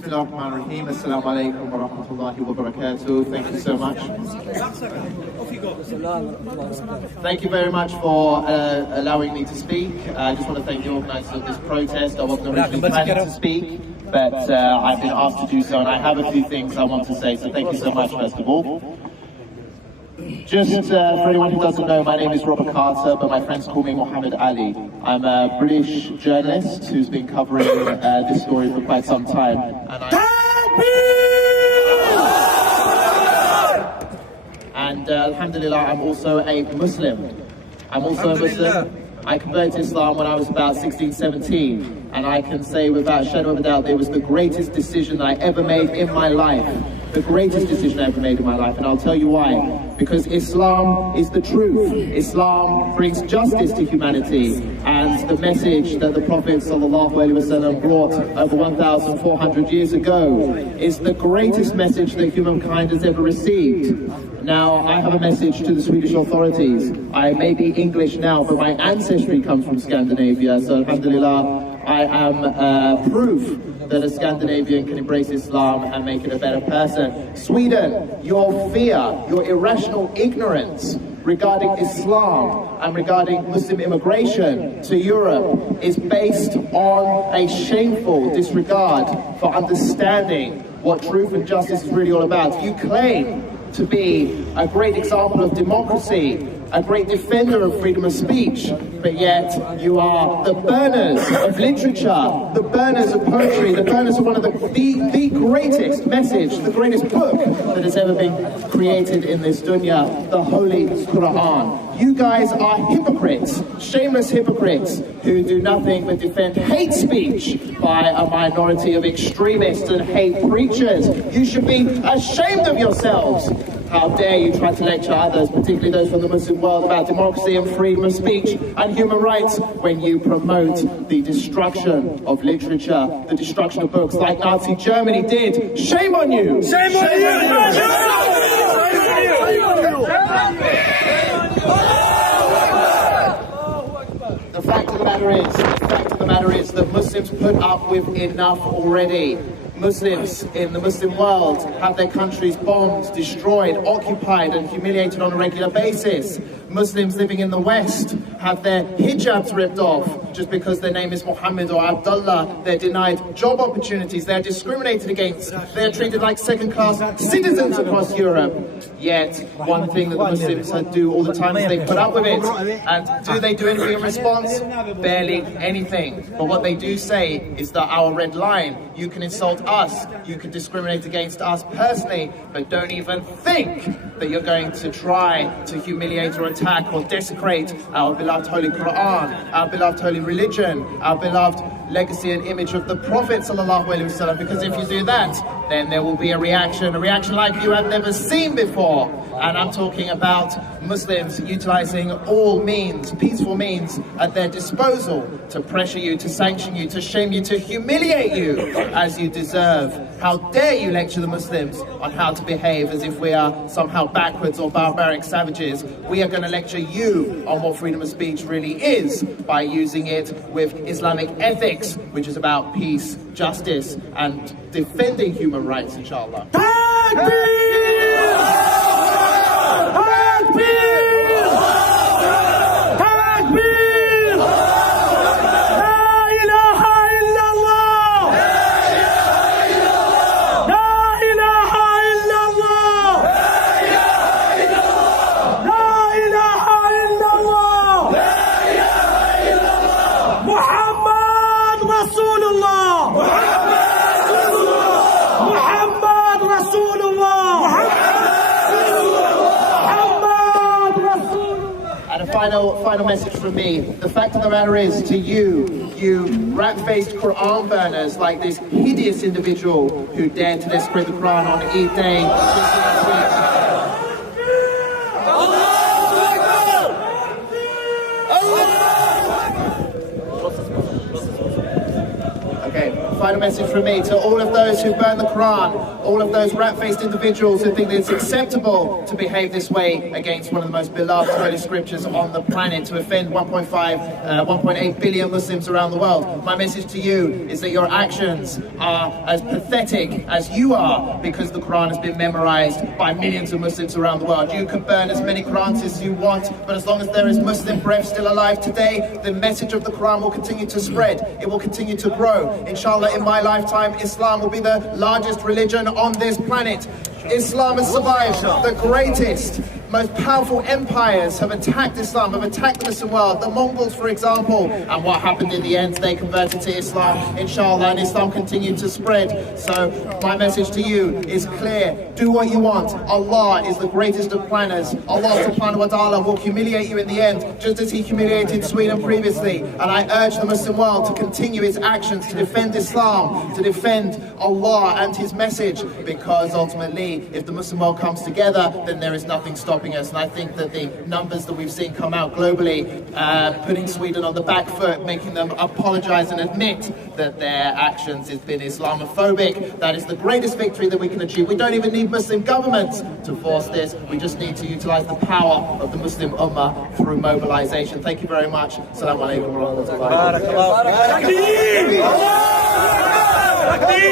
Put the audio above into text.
Bismillahirrahmanirrahim. Assalamu alaikum wa rahmatullahi wa barakatuh. Thank you so much. Thank you very much for allowing me to speak. I just want to thank the organisers of this protest. I wasn't originally planning to speak, but I've been asked to do so, and I have a few things I want to say, so thank you so much, first of all. Just for anyone who doesn't know, my name is Robert Carter, but my friends call me Muhammad Ali. I'm a British journalist who's been covering this story for quite some time. And alhamdulillah, I'm also a Muslim. I converted to Islam when I was about 16, 17, and I can say without a shadow of a doubt, it was the greatest decision I ever made in my life. The greatest decision I ever made in my life, and I'll tell you why. Because Islam is the truth. Islam brings justice to humanity, and the message that the Prophet ﷺ brought over 1,400 years ago is the greatest message that humankind has ever received. Now, I have a message to the Swedish authorities. I may be English now, but my ancestry comes from Scandinavia, so alhamdulillah, I am proof that a Scandinavian can embrace Islam and make it a better person. Sweden, your fear, your irrational ignorance regarding Islam and regarding Muslim immigration to Europe is based on a shameful disregard for understanding what truth and justice is really all about. You claim to be a great example of democracy, a great defender of freedom of speech, but yet you are the burners of literature, the burners of poetry, the burners of one of the greatest message, the greatest book that has ever been created in this dunya, the Holy Quran. You guys are hypocrites, shameless hypocrites, who do nothing but defend hate speech by a minority of extremists and hate preachers. You should be ashamed of yourselves. How dare you try to lecture others, particularly those from the Muslim world, about democracy and freedom of speech and human rights when you promote the destruction of literature, the destruction of books like Nazi Germany did. Shame on you! Shame on you! The fact of the matter is that Muslims put up with enough already. Muslims in the Muslim world have their countries bombed, destroyed, occupied and humiliated on a regular basis. Muslims living in the West have their hijabs ripped off just because their name is Muhammad or Abdullah. They're denied job opportunities, they're discriminated against, they're treated like second-class citizens across Europe. Yet, one thing that the Muslims do all the time is they put up with it. And do they do anything in response? Barely anything. But what they do say is that our red line, you can insult us, you can discriminate against us personally, but don't even think that you're going to try to humiliate or attack or desecrate our beloved Holy Quran, our beloved holy religion, our beloved legacy and image of the Prophet ﷺ, because if you do that, then there will be a reaction like you have never seen before. And I'm talking about Muslims utilizing all means, peaceful means at their disposal to pressure you, to sanction you, to shame you, to humiliate you as you deserve. How dare you lecture the Muslims on how to behave as if we are somehow backwards or barbaric savages. We are going to lecture you on what freedom of speech really is by using it with Islamic ethics, which is about peace, justice and defending human rights, inshallah. Final message from me. The fact of the matter is, to you rat-faced Quran burners like this hideous individual who dared to desecrate the Quran on Eid Day. Okay. final message from me to all of those who burn the Quran, all of those rat-faced individuals who think that it's acceptable to behave this way against one of the most beloved holy scriptures on the planet, to offend 1.8 billion Muslims around the world. My message to you is that your actions are as pathetic as you are, because the Quran has been memorized by millions of Muslims around the world. You can burn as many Qurans as you want, but as long as there is Muslim breath still alive today, the message of the Quran will continue to spread. It will continue to grow. Inshallah, in my lifetime, Islam will be the largest religion on this planet. Islam has survived the greatest, most powerful empires have attacked Islam, have attacked the Muslim world. The Mongols, for example. And what happened in the end? They converted to Islam, inshallah, and Islam continued to spread. So my message to you is clear. Do what you want. Allah is the greatest of planners. Allah subhanahu wa ta'ala will humiliate you in the end, just as he humiliated Sweden previously. And I urge the Muslim world to continue its actions to defend Islam, to defend Allah and his message, because ultimately, if the Muslim world comes together, then there is nothing stopping us. And I think that the numbers that we've seen come out globally, putting Sweden on the back foot, making them apologize and admit that their actions has been Islamophobic, that is the greatest victory that we can achieve. We don't even need Muslim governments to force this. We just need to utilize the power of the Muslim Ummah through mobilization. Thank you very much. Assalamu alaikum wa rahmatullahi wa barakatuh.